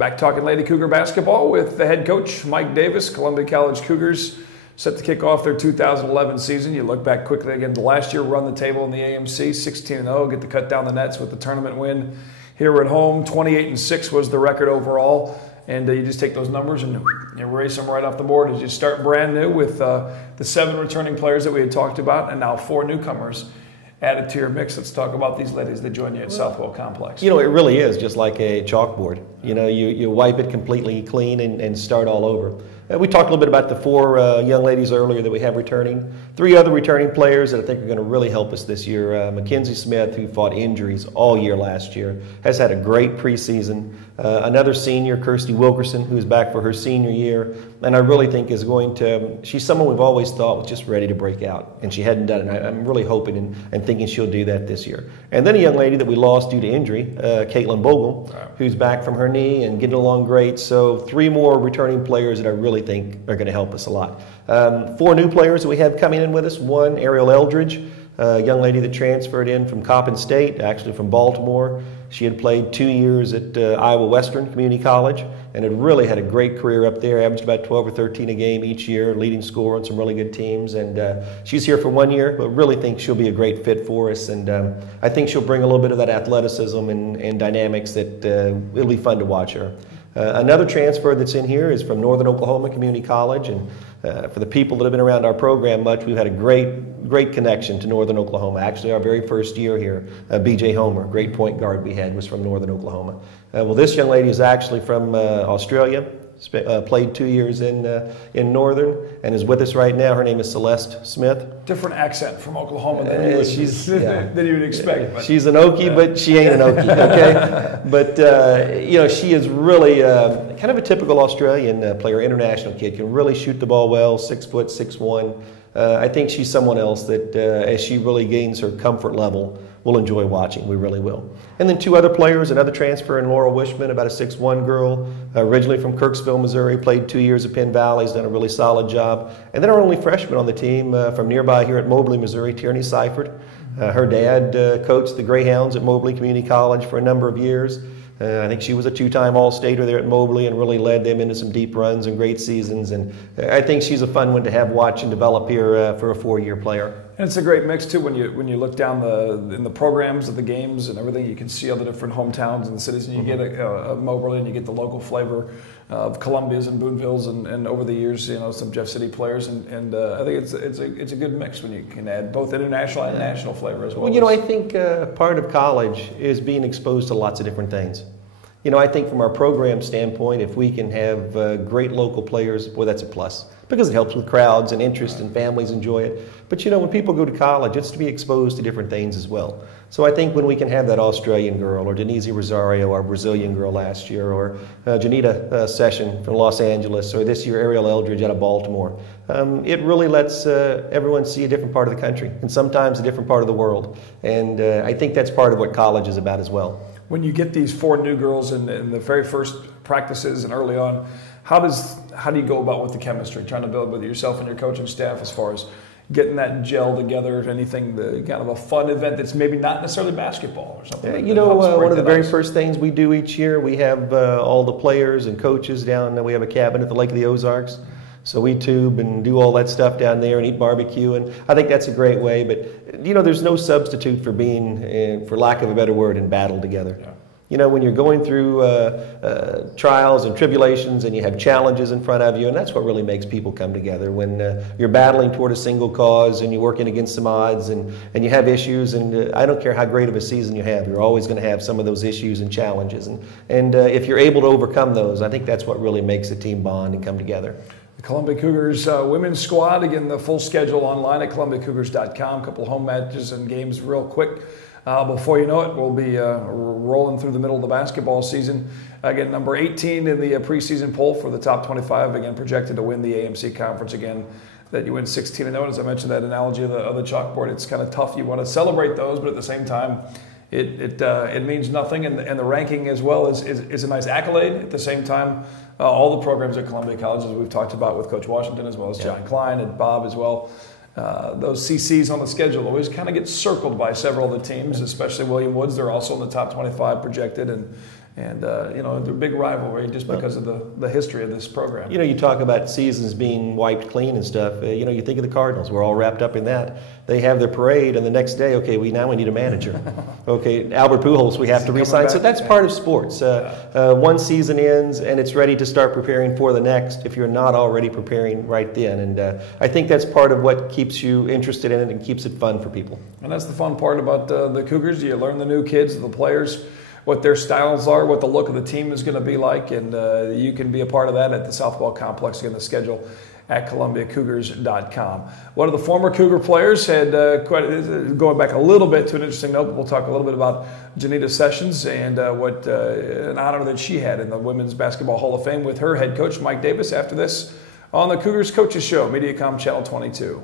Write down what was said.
Back talking Lady Cougar basketball with the head coach, Mike Davis. Columbia College Cougars set to kick off their 2011 season. You look back quickly again to last year, run the table in the AMC, 16-0, get to cut down the nets with the tournament win here at home. 28-6 was the record overall. And you just take those numbers and you erase them right off the board as you start brand new with the 7 returning players that we had talked about and now 4 newcomers added to your mix. Let's talk about these ladies that join you at Southwell Complex. You know, it really is just like a chalkboard. You know, you wipe it completely clean and start all over. We talked a little bit about the 4 young ladies earlier that we have returning. 3 other returning players that I think are going to really help us this year. Mackenzie Smith, who fought injuries all year last year, has had a great preseason. Another senior, Kirsty Wilkerson, who's back for her senior year, and I really think is going to, she's someone we've always thought was just ready to break out, and she hadn't done it. I'm really hoping and thinking she'll do that this year. And then a young lady that we lost due to injury, Caitlin Bogle, who's back from her knee and getting along great. So 3 more returning players that I really think are going to help us a lot. 4 new players that we have coming in with us. 1, Ariel Eldridge, a young lady that transferred in from Coppin State, actually from Baltimore. She had played 2 years at Iowa Western Community College and had really had a great career up there, averaged about 12 or 13 a game each year, leading scorer on some really good teams. And she's here for 1 year, but really think she'll be a great fit for us. And I think she'll bring a little bit of that athleticism and dynamics that it'll be fun to watch her. Another transfer that's in here is from Northern Oklahoma Community College, and for the people that have been around our program much, we've had a great connection to Northern Oklahoma. Actually, our very first year here, B.J. Homer, great point guard we had, was from Northern Oklahoma. Well, this young lady is actually from Australia. Played 2 years in Northern and is with us right now. Her name is Celeste Smith. Different accent from Oklahoma than you would expect. But, she's an Okie, but she ain't an Okie, okay? But, you know, she is really kind of a typical Australian player, international kid, can really shoot the ball well, 6 foot, 6'1". I think she's someone else that, as she really gains her comfort level, we'll enjoy watching. We really will. And then 2 other players, another transfer in Laurel Wishman, about a 6'1" girl, originally from Kirksville, Missouri, played 2 years at Penn Valley, has done a really solid job. And then our only freshman on the team from nearby here at Mobley, Missouri, Tierney Seifert. Her dad coached the Greyhounds at Mobley Community College for a number of years. I think she was a 2-time All-Stater there at Mobley and really led them into some deep runs and great seasons. And I think she's a fun one to have watch and develop here for a 4-year player. And it's a great mix too when you look down in the programs of the games and everything. You can see all the different hometowns and cities, and you get a Moberly, and you get the local flavor of Columbia's and Boonville's, and over the years, you know, some Jeff City players, and I think it's a good mix when you can add both international and national flavor as well. Well, you know, I think part of college is being exposed to lots of different things. You know, I think from our program standpoint, if we can have great local players, boy, that's a plus, because it helps with crowds and interest, and families enjoy it. But you know, when people go to college, it's to be exposed to different things as well. So I think when we can have that Australian girl, or Denise Rosario, our Brazilian girl last year, or Janita Session from Los Angeles, or this year Ariel Eldridge out of Baltimore, it really lets everyone see a different part of the country, and sometimes a different part of the world. And I think that's part of what college is about as well. When you get these 4 new girls in the very first practices and early on, how do you go about with the chemistry, trying to build with yourself and your coaching staff as far as getting that gel together, anything, kind of a fun event that's maybe not necessarily basketball or something? Yeah, you know, one of the very first things we do each year, we have all the players and coaches down, and we have a cabin at the Lake of the Ozarks. So we tube and do all that stuff down there and eat barbecue, and I think that's a great way. But, you know, there's no substitute for being, for lack of a better word, in battle together. Yeah. You know, when you're going through trials and tribulations and you have challenges in front of you, and that's what really makes people come together. When you're battling toward a single cause and you're working against some odds and you have issues, and I don't care how great of a season you have, you're always going to have some of those issues and challenges. And if you're able to overcome those, I think that's what really makes a team bond and come together. The Columbia Cougars women's squad, again, the full schedule online at ColumbiaCougars.com. A couple of home matches and games real quick. Before you know it, we'll be rolling through the middle of the basketball season. Again, number 18 in the preseason poll for the top 25, again, projected to win the AMC conference again. That you win 16-0. As I mentioned, that analogy of the chalkboard, it's kind of tough. You want to celebrate those, but at the same time, it means nothing. And the ranking as well is a nice accolade. At the same time, all the programs at Columbia College, as we've talked about with Coach Washington, as well as John Klein and Bob as well, those CCs on the schedule always kind of get circled by several of the teams, especially William Woods. They're also in the top 25 projected, And, you know, they're a big rivalry just because of the history of this program. You know, you talk about seasons being wiped clean and stuff. You know, you think of the Cardinals. We're all wrapped up in that. They have their parade, and the next day, okay, now we need a manager. Okay, Albert Pujols, we have to re-sign. So that's part of sports. One season ends, and it's ready to start preparing for the next if you're not already preparing right then. And I think that's part of what keeps you interested in it and keeps it fun for people. And that's the fun part about the Cougars. You learn the new kids, the players, what their styles are, what the look of the team is going to be like, and you can be a part of that at the Southwell Complex. Again, the schedule at ColumbiaCougars.com. One of the former Cougar players had, going back a little bit to an interesting note, but we'll talk a little bit about Janita Sessions and what an honor that she had in the Women's Basketball Hall of Fame with her head coach, Mike Davis, after this on the Cougars Coaches Show, Mediacom Channel 22.